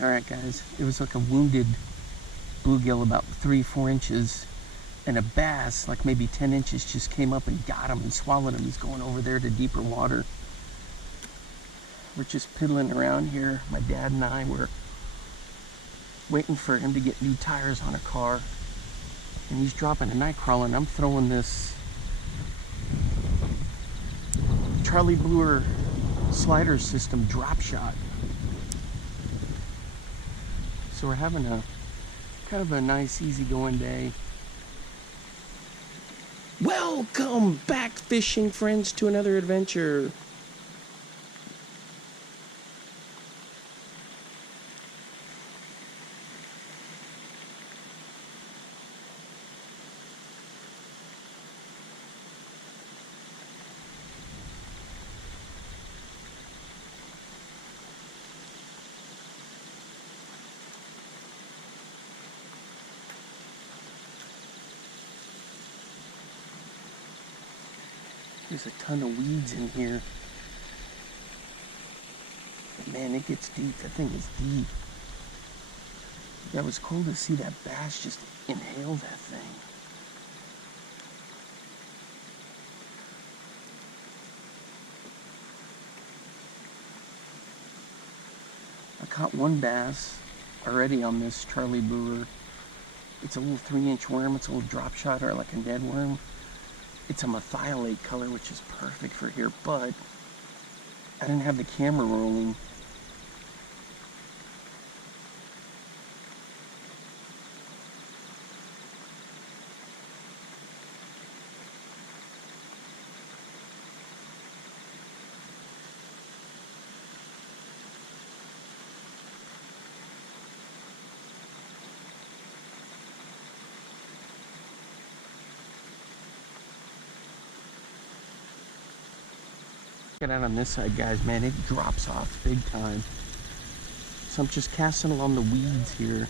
All right, guys, it was like a wounded bluegill about 3-4 inches, and a bass like maybe 10 inches just came up and got him and swallowed him. He's going over there to deeper water. We're just piddling around here. My dad and I were waiting for him to get new tires on a car, and he's dropping a night crawler, and I'm throwing this Charlie Brewer slider system drop shot. So we're having a kind of a nice, easygoing day. Welcome back, fishing friends, to another adventure. There's a ton of weeds in here. But man, it gets deep. That thing is deep. That was cool to see that bass just inhale that thing. I caught one bass already on this Charlie Brewer. It's a little 3-inch worm. It's a little drop shot, or like a dead worm. It's a methylate color, which is perfect for here, but I didn't have the camera rolling. Check it out on this side, guys. Man, it drops off big time. So I'm just casting along the weeds here.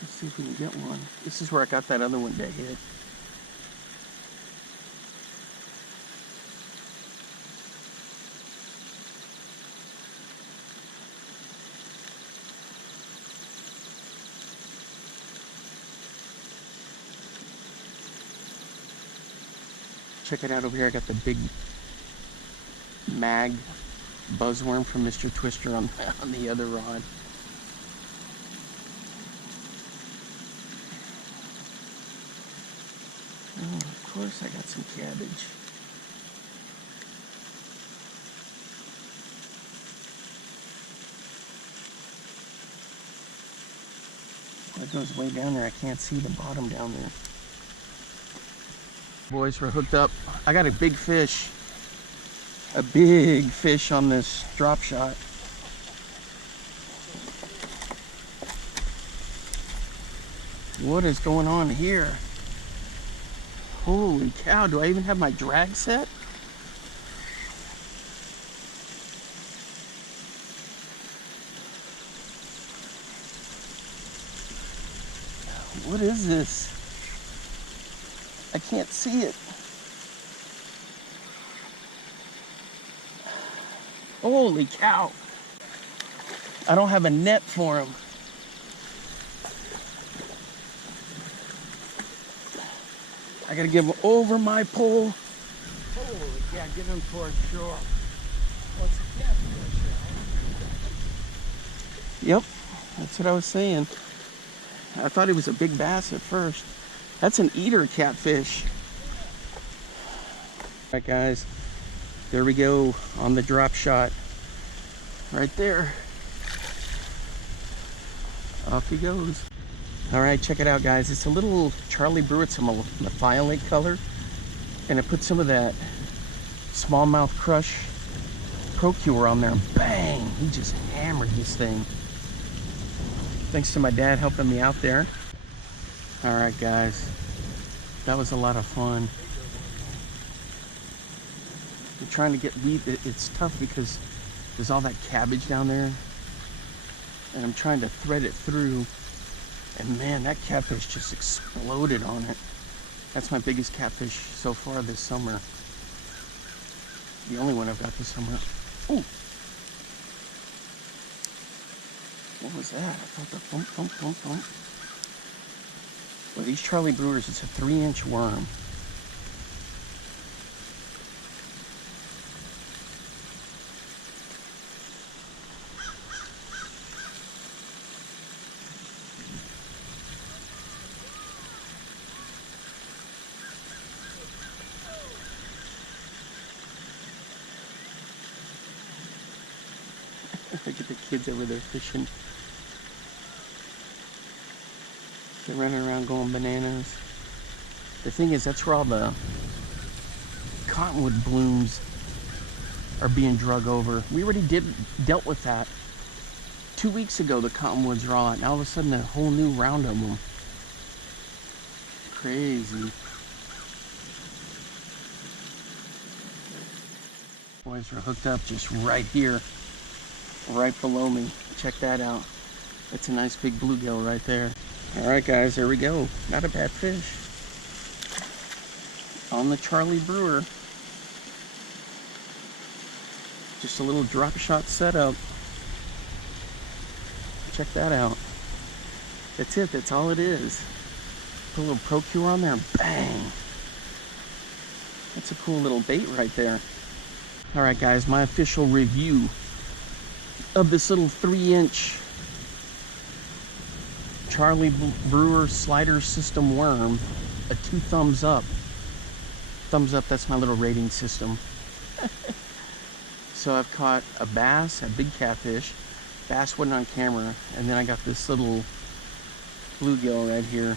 Let's see if we can get one. This is where I got that other one that hit. Check it out over here. I got the big mag buzzworm from Mr. Twister on the other rod. Oh, of course I got some cabbage. That goes way down there. I can't see the bottom down there. Boys, we're hooked up. I got a big fish. A big fish on this drop shot. What is going on here? Holy cow, do I even have my drag set? What is this? I can't see it. Holy cow. I don't have a net for him. I gotta give him over my pole. Holy cow, get him towards shore. What's a catfish? Yep, that's what I was saying. I thought he was a big bass at first. That's an eater catfish. All right, guys, there we go on the drop shot. Right there. Off he goes. All right, check it out, guys. It's a little Charlie Brewer. It's a methylate color, and it put some of that smallmouth crush procure on there, and bang, he just hammered this thing. Thanks to my dad helping me out there. All right, guys, that was a lot of fun. I'm trying to get weed. It's tough because there's all that cabbage down there, and I'm trying to thread it through. And man, that catfish just exploded on it. That's my biggest catfish so far this summer. The only one I've got this summer. Ooh. What was that? I thought the bump, bump, bump, bump. Well, these Charlie Brewers, it's a 3-inch worm. Look at the kids over there fishing. They're running around going bananas. The thing is, that's where all the cottonwood blooms are being drug over. We already dealt with that. 2 weeks ago, the cottonwoods are all out. Now all of a sudden, a whole new round of them. Crazy. Boys are hooked up just right here. Right below me. Check that out. It's a nice big bluegill right there. Alright guys, there we go. Not a bad fish. On the Charlie Brewer. Just a little drop shot setup. Check that out. That's it, that's all it is. Put a little Procure on there, bang. That's a cool little bait right there. Alright guys, my official review of this little 3-inch Charlie Brewer slider system worm. A 2 thumbs up. Thumbs up, that's my little rating system. So I've caught a bass, a big catfish. Bass wasn't on camera. And then I got this little bluegill right here.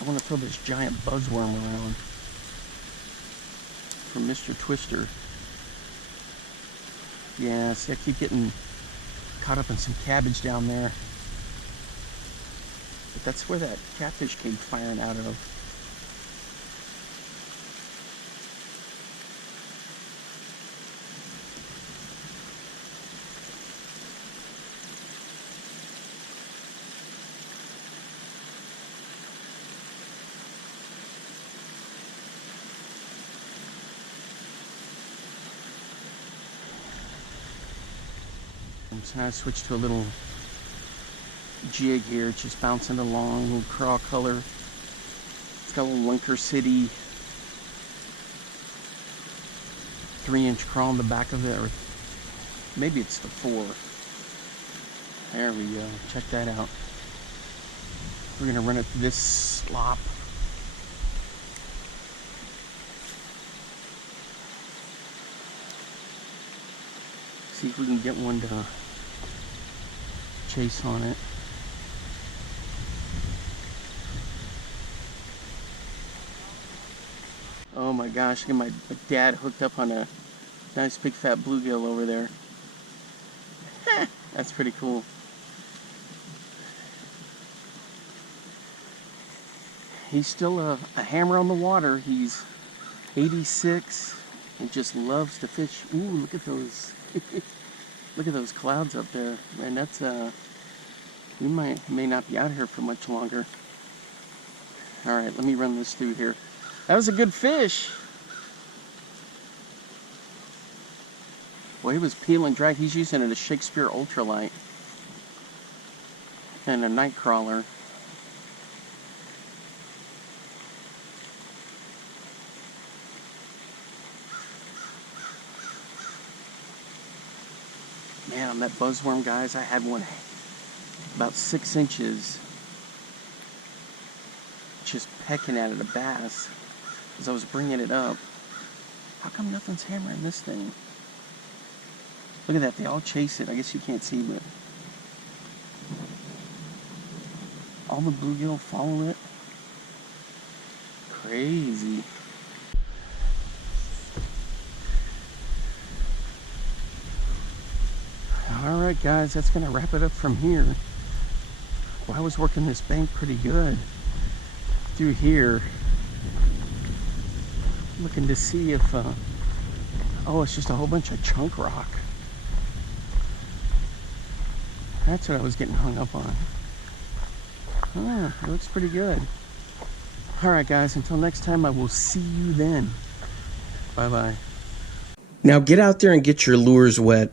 I want to throw this giant buzzworm around from Mr. Twister. Yeah, see, I keep getting caught up in some cabbage down there. But that's where that catfish came firing out of. So now I switched to a little jig here. It's just bouncing along, a little craw color. It's got a little Lunker City 3-inch craw on the back of it, or maybe it's the 4. There we go. Check that out. We're gonna run it through this slop. See if we can get one to chase on it. Oh my gosh, look at my dad hooked up on a nice big fat bluegill over there. That's pretty cool. He's still a hammer on the water. He's 86 and just loves to fish. Ooh, look at those. Look at those clouds up there. Man, that's we may not be out here for much longer. Alright, let me run this through here. That was a good fish. Well, he was peeling drag. He's using a Shakespeare ultralight and a night crawler. Man, on that buzzworm, guys, I had one about 6 inches just pecking at it, a bass, as I was bringing it up. How come nothing's hammering this thing? Look at that, they all chase it. I guess you can't see, but all the bluegill follow it. Crazy. Alright guys, that's going to wrap it up from here. Well, I was working this bank pretty good through here, Looking to see if, oh, it's just a whole bunch of chunk rock. That's what I was getting hung up on. Oh, it looks pretty good. All right, guys, until next time, I will see you then. Bye-bye. Now get out there and get your lures wet.